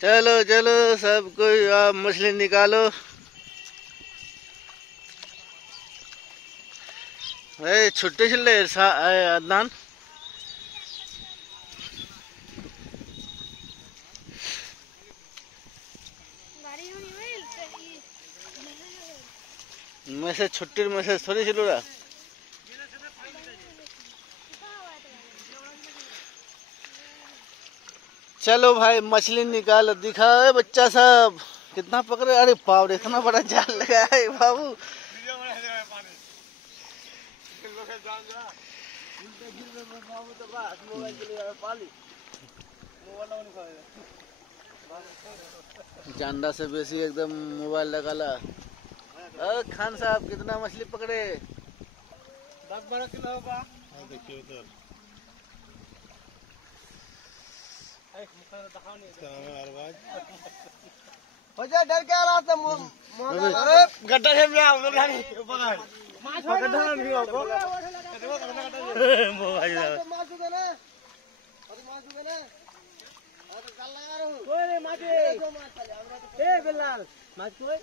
चलो चलो सब कोई आप मछली निकालो। छुट्टी चल रही अदनान। मैसेज छुट्टी मैसेज थोड़ी चलो रहा। चलो भाई मछली निकालो, दिखाओ बच्चा सब कितना पकड़े। अरे बाप रे, इतना बड़ा जाल लगा है बाबू। जांडा से बेसी एकदम मोबाइल लगाला। खान साहब कितना मछली पकड़े? 10-12 किलो होगा। देखिए उधर हो जा, डर क्या रहा था? गड्ढा है मैं उधर जाने पकड़ पकड़ नहीं होगा। मोबाइल मार दूंगा ना, अरे मार दूंगा ना। अरे चल लगा रहा हूँ। कोई नहीं मार दे। ए बिल्लाल मार कोई